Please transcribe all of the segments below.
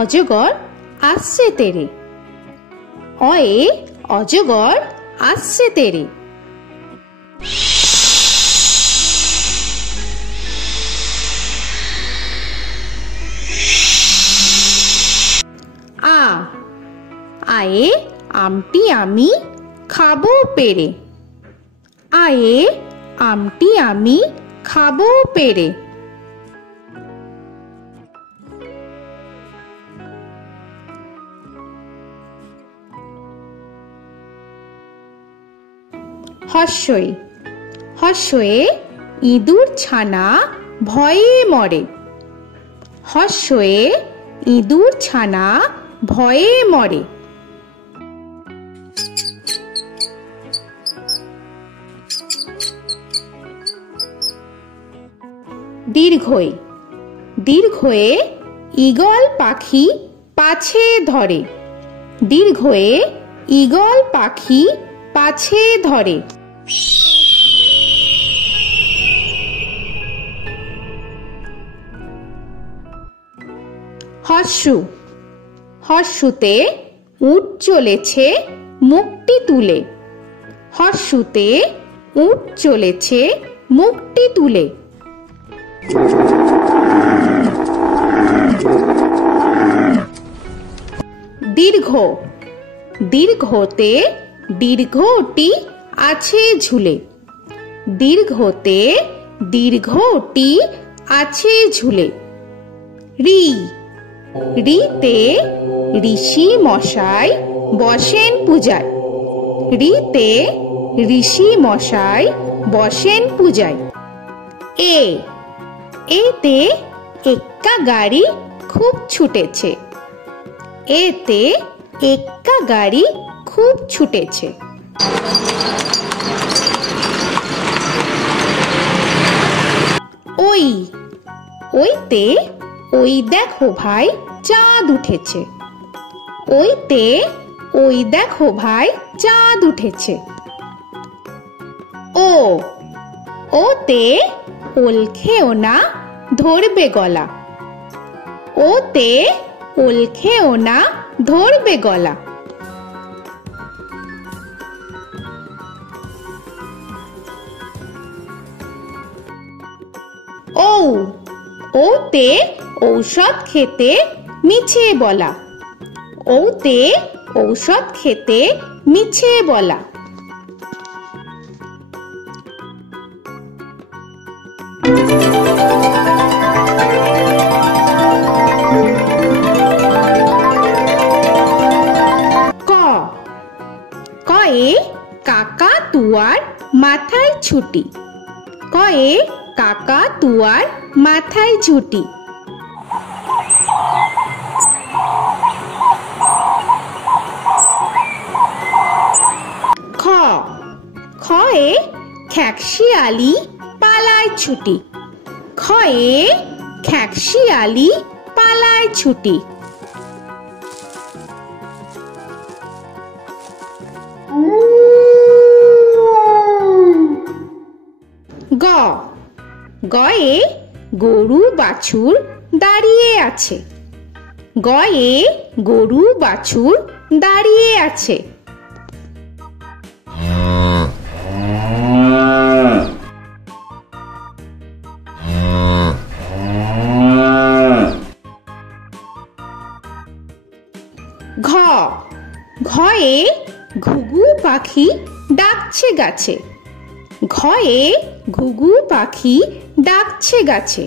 অজগর আসছে তেরে। অয়ে অজগর আসছে তেরে। আ আয়ে আমটি আমি খাবো পেরে। আয়ে আমটি আমি খাবো পেরে। হর্ষই হর্ষয়ে ইঁদুর ছানা ভয়ে মরে। হর্ষয়ে ইঁদুর ছানা ভয়ে মরে। দীর্ঘই দীর্ঘয়ে ঈগল পাখি পাছে ধরে। দীর্ঘয়ে ঈগল পাখি পাছে ধরে। হর্ষু হর্ষুতে উট চলেছে মুখটি তুলে। হর্ষুতে উট চলেছে মুখটি তুলে। দীর্ঘ দীর্ঘতে দীর্ঘটি আছে ঝুলে। দীর্ঘতে দীর্ঘটি আছে ঝুলে। রি রিতে ঋষি মশাই বসেন পূজায়। রিতে ঋষি মশাই বসেন পূজায়। এ এতে এক্কা গাড়ি খুব ছুটেছে। এতে এক্কা গাড়ি খুব ছুটেছে। ওই ওইতে ওই দেখো ভাই চাঁদ উঠেছে। ওইতে ওই দেখো ভাই চাঁদ উঠেছে। ও ওতে ওল খেও না ধরবে গলা। ওতে ওল খেও না ধরবে গলা। ও ওতে ঔষধ খেতে মিছে বলা। ওতে ঔষধ খেতে মিছে বলা। ক কয়ে কাকা তুয়ার মাথায় ছুটি। কয়ে কাকা তুয়ার মাথায় ঝুটি। খ খয়ে খ্যাকশিয়ালি পালায় ছুটি। খয়ে খ্যাকশিয়ালি পালায় ছুটি। গ গয়ে গরু বাছুর দাঁড়িয়ে আছে। গয়ে গরু বাছুর দাঁড়িয়ে আছে। ঘ ঘয়ে ঘুঘু পাখি ডাকছে গাছে। ঘয়ে ঘুঘু পাখি ডাকছে গাছে।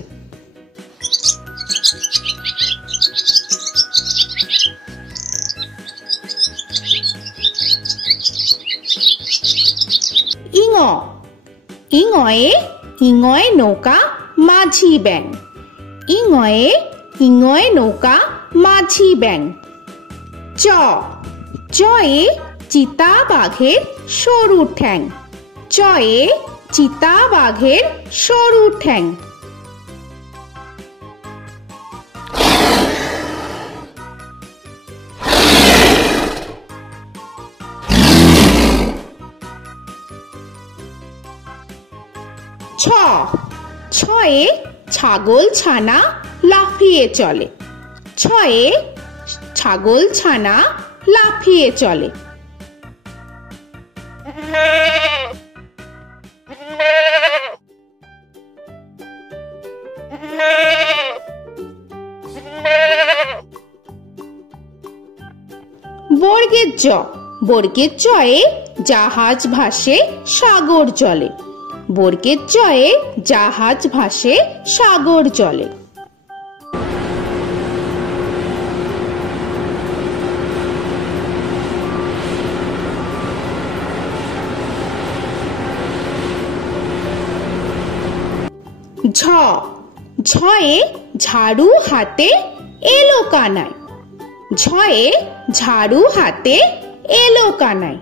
ইঙ ইঙয়ে ইঙয়ে নৌকা মাঝি ব্যাং। ইঙয়ে ইঙয়ে নৌকা মাঝি ব্যাং। চ চয়ে চিতা বাঘের সরু ঠ্যাং। চয়ে চিতা বাঘের সরু ঠ্যাং। ছ ছয়ে ছাগল ছানা লাফিয়ে চলে। ছয়ে ছাগল ছানা লাফিয়ে চলে। বর্গের জ। বর্গের জয়ে জাহাজ ভাসে সাগর জলে। বর্গের জয়ে জাহাজ ভাসে সাগর জলে। ঝ। ঝয়ে ঝাড়ু হাতে এলো কানাই। ঝয়ে ঝাড়ু হাতে এলো কানাই।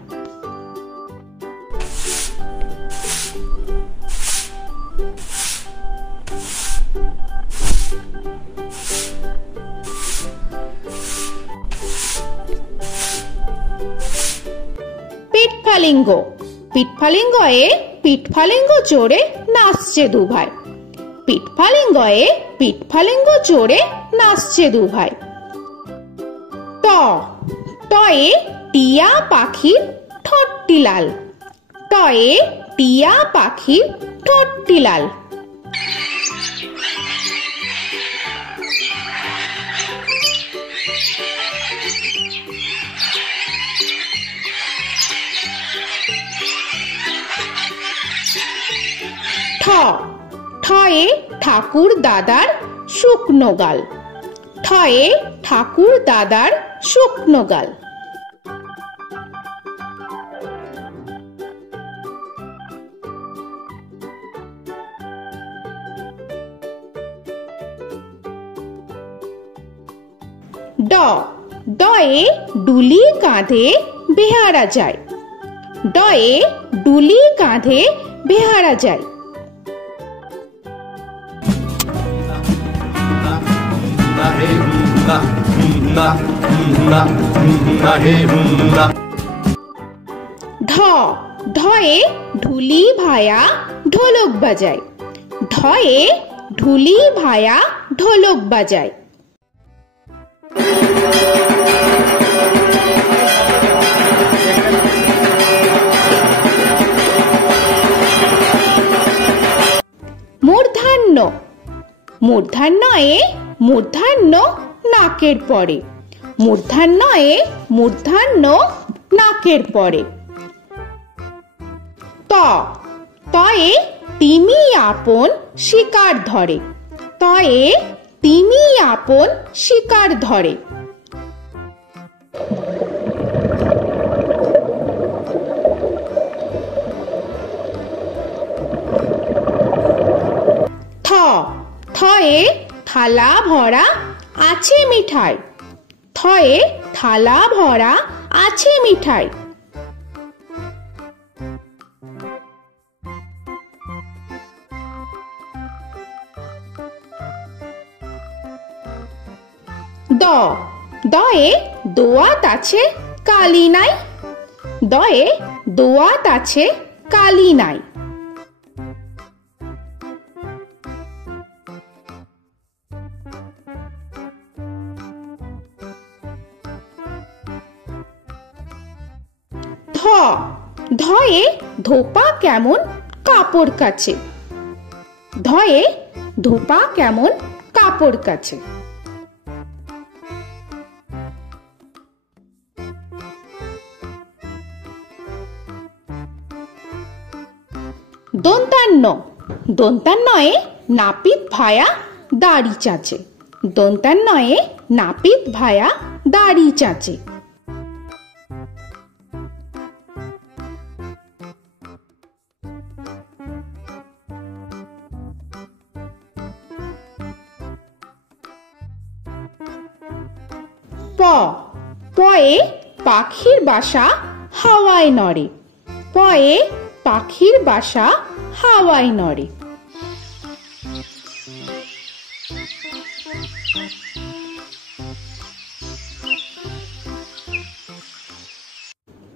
পিঠফালিঙ্গ। পিঠফালিঙ্গয়ে পিঠফালিঙ্গ চড়ে নাচছে দুভাই। পিঠফালিঙ্গয়ে পিঠফালিঙ্গ চড়ে নাচছে দুভাই। ট। টয়ে টিয়া পাখির ঠোঁটটি লাল। টয়ে টিয়া পাখির ঠোঁটটি লাল। ঠ। ঠয়ে ঠাকুর দাদার শুকনো গাল। ঠয়ে ঠাকুর দাদার শুকনো গাল। ড। ডয়ে ডুলি কাঁধে বেহারা যায়। ডয়ে ডুলি কাঁধে বেহারা যায়। ঢ। ঢয়ে ঢুলি ভায়া ঢোলক বাজায়। ঢয়ে ঢুলি ভায়া ঢোলক বাজায়। মূর্ধন্য। মূর্ধন্যয়ে মূর্ধন্য নাকের পরে। মূর্ধন্যয়ে মূর্ধন্য নাকের পরে। ত। তয়ে তিমি আপন শিকার ধরে। তয়ে তিমি আপন শিকার ধরে। থ। থয়ে থালা ভরা আছে মিঠাই। থয়ে থালা ভরা আছে মিঠাই। দ। দয়ে দোয়াত আছে কালি নাই। দয়ে দোয়াত আছে কালি নাই। ধ। ধয়ে ধোপা কেমন কাপড় কাছে। ধয়ে ধোপা কেমন কাপড় কাছে। দন্তান্ন। দন্তান্নয়ে নাপিত ভায়া দাড়ি চাচে। দন্তান্নয়ে নাপিত ভায়া দাড়ি চাচে। প। পয়ে পাখির বাসা হাওয়ায় নড়ে। পয়ে পাখির বাসা হাওয়ায় নড়ে।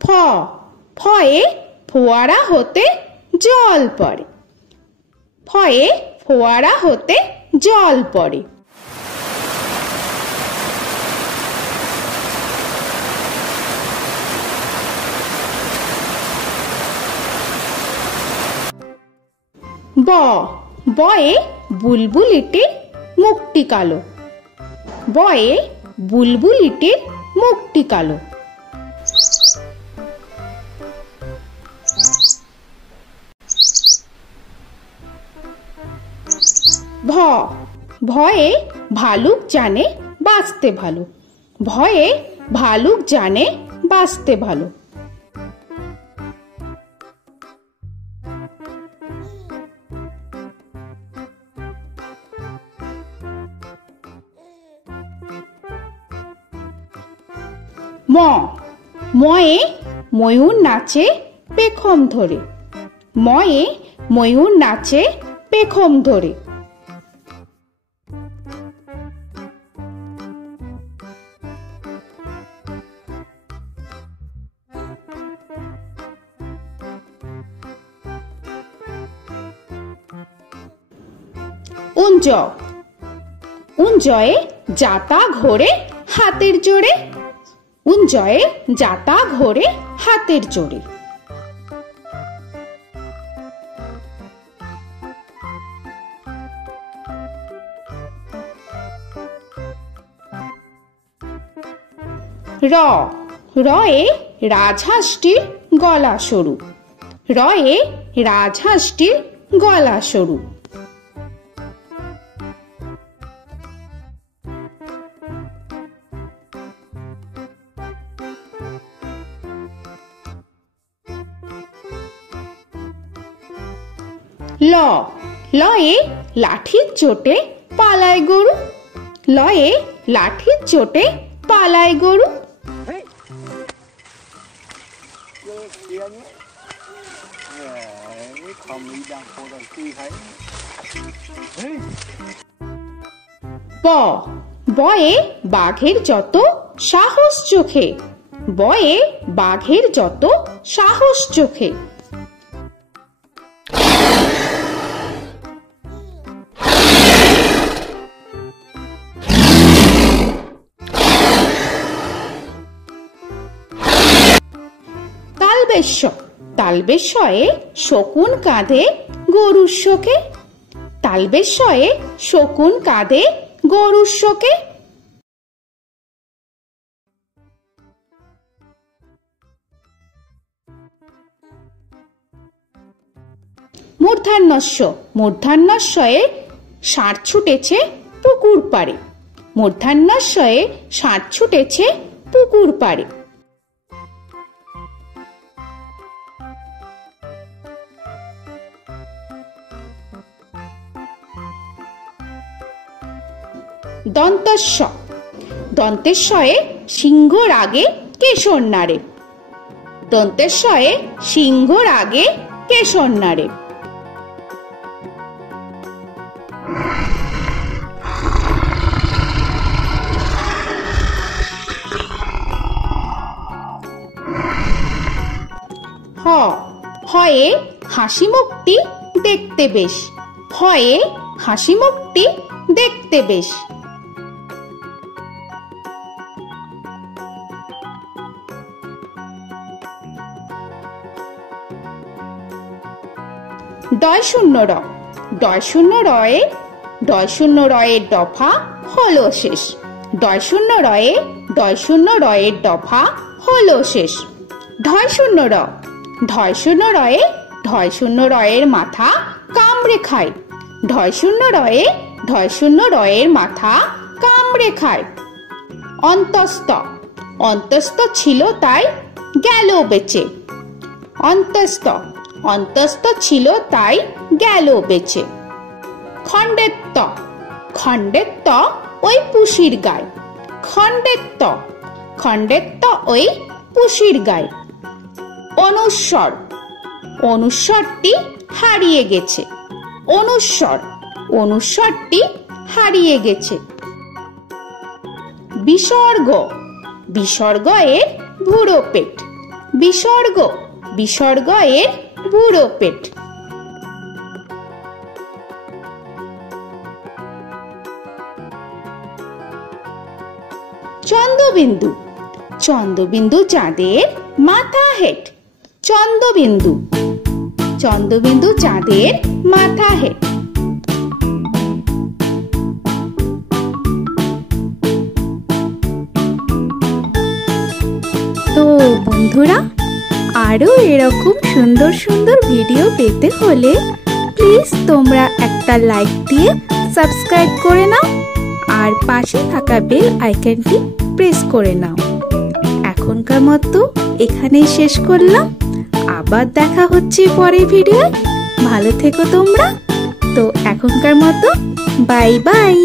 ফ। ফয়ে ফোয়ারা হতে জল পড়ে। ফয়ে ফোয়ারা হতে জল পড়ে। ব বয়ে বুলবুলিটির মুখটি কালো। বয়ে বুলবুলিটির মুখটি কালো। ভ ভয়ে ভালুক জানে বাঁচতে ভালো। ভয়ে ভালুক জানে বাঁচতে ভালো। ম ময়ে ময়ূর নাচে পেখম ধরে। ময়ে ময়ূর নাচে পেখম ধরে। উঞ্জ উঞ্জয়ে যাতা ঘোরে হাতের জোরে। উঞ্জয়ে যাতা ঘোরে হাতের জোরে। র রয়ে রাজহাঁসটির গলা সরু। রয়ে রাজহাঁসটির গলা সরু। ল লয়ে লাঠির চোটে পালায় গরু। লয়ে লাঠির চোটে পালায় গরু। ব বয়ে বাঘের যত সাহস চোখে। বয়ে বাঘের যত সাহস চোখে। তালবেশ্য তালবেশ্যয়ে শকুন কাঁধে গরুর শোকে। তালবেশ্যয়ে শকুন কাঁধে গরুর শোকে। মূর্ধন্যস্য মূর্ধন্যস্বয়ে ষাঁড় ছুটেছে পুকুর পাড়ে। মূর্ধন্যস্বয়ে ষাঁড় ছুটেছে পুকুর পাড়ে। দন্তস্ব দন্তেশ্বয়ে সিংহর আগে কেশর নাড়ে। দন্তেশ্বয়ে সিংহর আগে কেশর নাড়ে। হ হয়ে হাসি মুখটি দেখতে বেশ। হয়ে হাসি মুখটি দেখতে বেশ। ডয় শূন্য র ডয় শূন্য রয়ে ডয় শূন্য রয়ের দফা হলো শেষ। ডয় শূন্য রয়ে ডয় শূন্য রয়ের দফা হলো শেষ। ঢয় শূন্য র ঢয় শূন্য রয়ে ঢয় শূন্য রয়ের মাথা কামড়ে খায়। ঢয় শূন্য রয়ে ঢয় শূন্য রয়ের মাথা কামড়ে খায়। অন্তস্থ অন্তস্থ ছিল তাই গেল বেঁচে। অন্তস্থ অন্তস্থ ছিল তাই গেল বেঁচে। খণ্ডেত্ব খণ্ডেত্ব ওই পুষির গায়। খণ্ডেত্ব খণ্ডেত্ব ওই পুষির গায়। অনুস্বর অনুস্বরটি হারিয়ে গেছে। অনুস্বর অনুস্বরটি হারিয়ে গেছে। বিসর্গ বিসর্গ এর বুড়ো পেট। বিসর্গ বিসর্গ এর বুড়ো পেট। চন্দ্রবিন্দু চন্দ্রবিন্দু চাঁদের মাথা হেট। চন্দ্রবিন্দু চন্দ্রবিন্দু চাঁদের মাথা হে। তো বন্ধুরা, আরো এরকম সুন্দর সুন্দর ভিডিও পেতে হলে প্লিজ তোমরা একটা লাইক দিয়ে সাবস্ক্রাইব করে নাও আর পাশে থাকা বেল আইকনটি প্রেস করে নাও। এখনকার মতো এখানেই শেষ করলাম, আবার দেখা হচ্ছে পরের ভিডিও। ভালো থেকো তোমরা। তো এখনকার মতো বাই বাই।